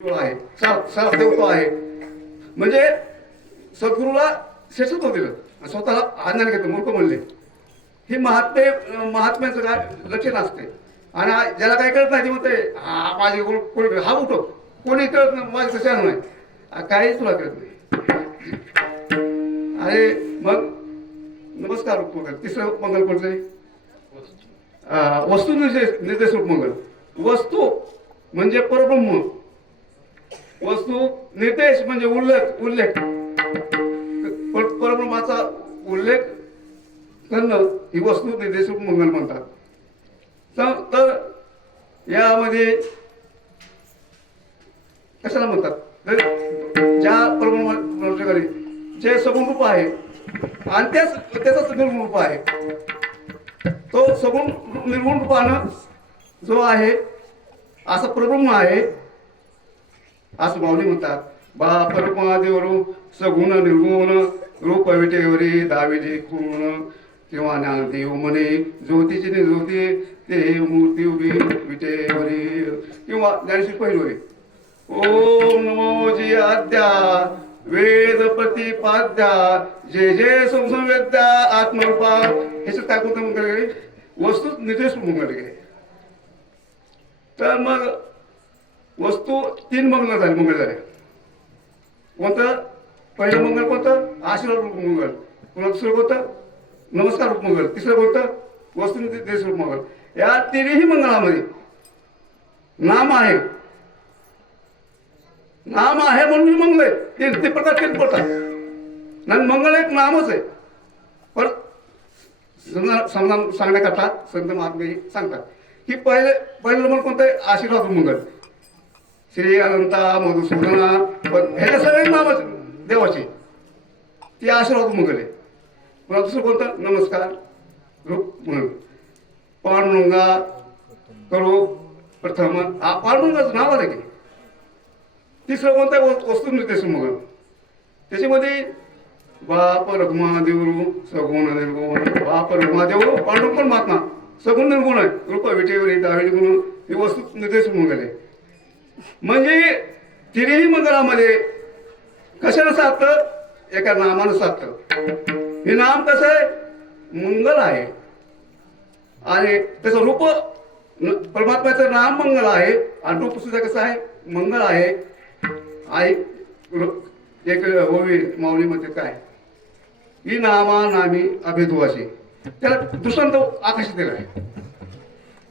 आहे. साप साप देवतो आहे. म्हणजे सद्गुरूला शेषत्व दिलं. स्वतःला आनंद घेतलं मूर्ख म्हणले हे महात्मे महात्म्याचं काय लक्षण असते. आणि ज्याला काही कळत नाही ते म्हणते हा माझे गुरु कोणी हा उठो कोणी कळत नाही माझं तसं नाही काही तुला कळत नाही. अरे मग? नमस्कार उपमंगल. तिसरं मंगल कोणतं वस्तू निर्देश निर्देश उपमंगल. वस्तू म्हणजे परब्रह्म. वस्तू निर्देश म्हणजे उल्लेख उल्लेख. परब्रह्माचा उल्लेख करणं ही वस्तू निर्देश मंगल म्हणतात. तर- तर यामध्ये कशाला म्हणतात? ज्या परब्रह्माकडे जे सगुण रूप आहे आणि त्याच त्याचाच निर्गुण रूप आहे तो सगुण निर्गुण रूपानं जो आहे असा प्रब्रह्म आहे असं माऊली म्हणतात. बा परमादेवरू सगुण निर्गुण रूप विटेवरी दाविले कुण किंवा ज्ञानदेव म्हणे ज्योतीची ज्योती ते मूर्ती उभी विटेवरी. किंवा ज्ञानेश्वर पहिलोय ओम नमो जी आद्या वेद प्रतिपाद्या जे जे संसंवेद्या आत्मरूपा. ह्याच्यात काय कोणतं मंगल गेले वस्तू निर्देश मंगल गेले तर मग वस्तू तीन मंगल झाले मंगळ झाले. कोणतं? पहिलं मंगल कोणतं? आशीर्वाद रूप मंगल. पुन्हा दुसरं कोणतं? नमस्कार रूप मंगल. तिसरं कोणतं? वस्तू देश रूप मंगल. या तिन्ही मंगळामध्ये नाम आहे. नाम आहे म्हणून मंगल आहे. ते ते प्रकार तीन पडतात आणि मंगळ एक नामच आहे. पण समजा समजा सांगण्याकरता संत महात्मे सांगतात. की पहिले पहिलं नंबर कोणतं आहे? आशीर्वाद मंगल. श्री अनंता मधुसूदना पण सगळे नामच देवाचे. ती आशीर्वाद मंगल आहे. दुसरं कोणतं? नमस्कार. रूप म्हणून. पांडुरंगा करो प्रथम. हा पांडुरंगाचं नाव आलं की. तिसरं कोणतं? आहे वस्तू निर्देश मंगल. त्याच्यामध्ये बाप रघुमा देवरू सगुण निर्गुण बाप रघुमा देवरू पांडुरंग पण महात्मा. सगुण निर्गुण आहे. रूप विटेवर दावेली गुण ही वस्तू निर्देश मंगल आहे. म्हणजे तिन्ही मंगळामध्ये कशाला साधतं? एका नामानं साधतं. हे नाम कसं आहे? मंगल आहे. आणि त्याचं रूप परमात्म्याचं नाम मंगल आहे. आणि रूप सुद्धा कसं आहे? मंगल आहे. आई एक ओवी माऊली मध्ये काय? ही नामा नामी अभेदुवाशी त्याला दृष्टांत आकाश दिला आहे.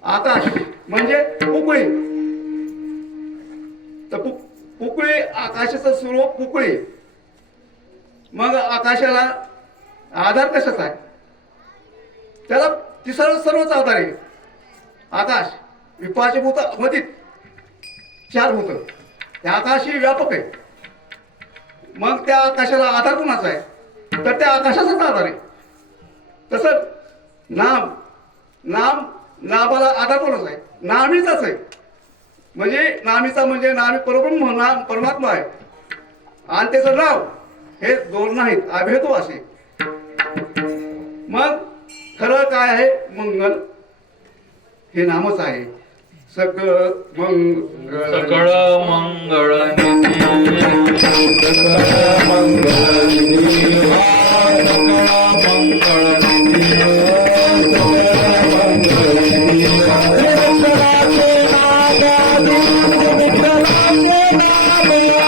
आकाश म्हणजे उकळी. तर पु- आकाशाचं स्वरूप पुकळे. मग आकाशाला आधार कशाचा आहे? त्याला तिसरा सर्वच आधार आहे आकाश विपाशभूत भूत मधीत चार भूत. त्या आकाश ही व्यापक आहे मग त्या आकाशाला आधार कोणाचा आहे? तर त्या आकाशाचाच आधार आहे. तसं नाम नाम नाभाला आधार कोणाचा आहे? नामीचाच आहे. म्हणजे नामीचा म्हणजे नामी परब्रह्म नाम परमात्मा आहे. आणि त्याचं नाव हे दोन नाहीत अभेदो असे. मग खरं काय आहे? मंगल. हे नामच आहे. सकळ मंगळ सकळ मंगळ सकळ सकळ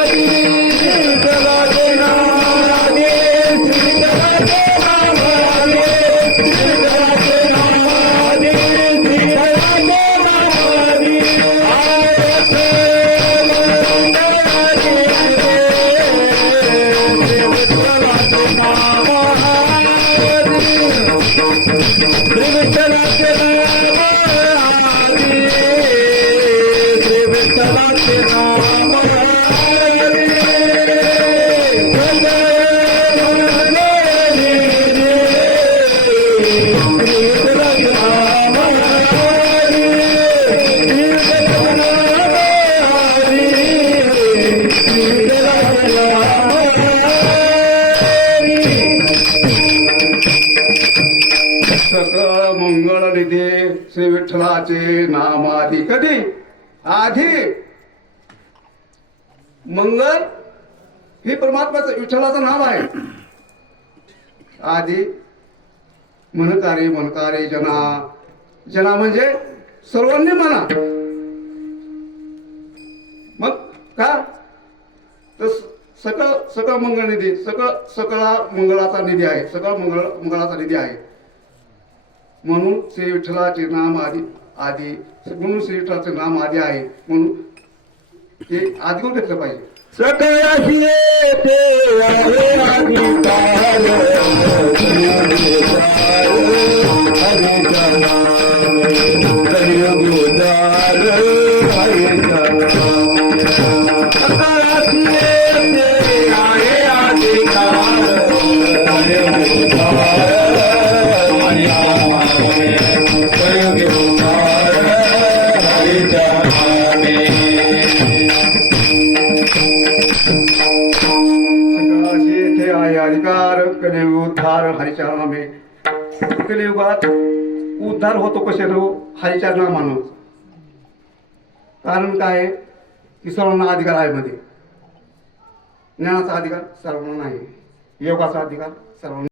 निधी श्री विठ्ठलाचे नामाधी कधी? आधी. मंगल हे परमात्माचं विठ्ठलाचं नाव आहे. आधी. मनकारे मनकारे जना. जना म्हणजे सर्वांनी म्हणा मग का? तर सकळ सकळ मंगळ निधी सकळ सकळा मंगळाचा निधी आहे. सकळ मंगळ मंगळाचा निधी आहे. म्हणून श्री विठ्ठलाचे नाम आधी आधी म्हणून श्री विठ्ठलाचे नाम आधी आहे. म्हणून ते आधी घेतलं पाहिजे? सकळाशी कलियुगार हरिच्या नामे कलियुगात उद्धार होतो कशानं हो? हरिच्या नामानं कारण काय? की सर्वांना अधिकार आहे मध्ये. ज्ञानाचा अधिकार सर्वांना नाही. योगाचा अधिकार सर्वांना